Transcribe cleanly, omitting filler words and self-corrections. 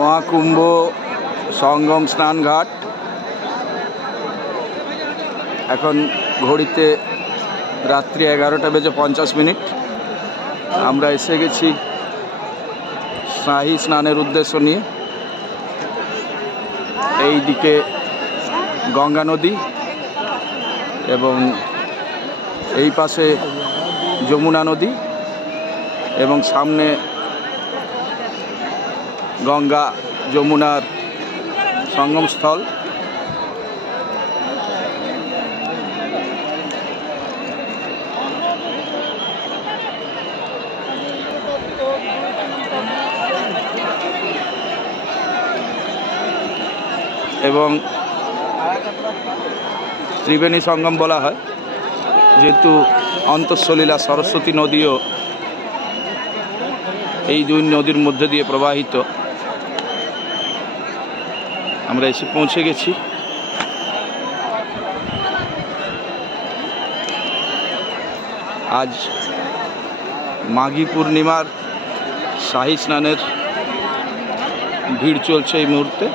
মহাকুম্ভ সঙ্গম স্নানঘাট। এখন ঘড়িতে রাত্রি 11:50। আমরা এসে গেছি শাহী স্নানের উদ্দেশ্য নিয়ে। এই দিকে গঙ্গা নদী এবং এই পাশে যমুনা নদী এবং সামনে গঙ্গা যমুনার সঙ্গমস্থল। এবং ত্রিবেণী সঙ্গম বলা হয়, যেহেতু অন্তঃসলীলা সরস্বতী নদীও এই দুই নদীর মধ্যে দিয়ে প্রবাহিত। আমরা এসে পৌঁছে গেছি। আজ মাঘী পূর্ণিমার শাহী স্নানের ভিড় চলছে এই মুহূর্তে।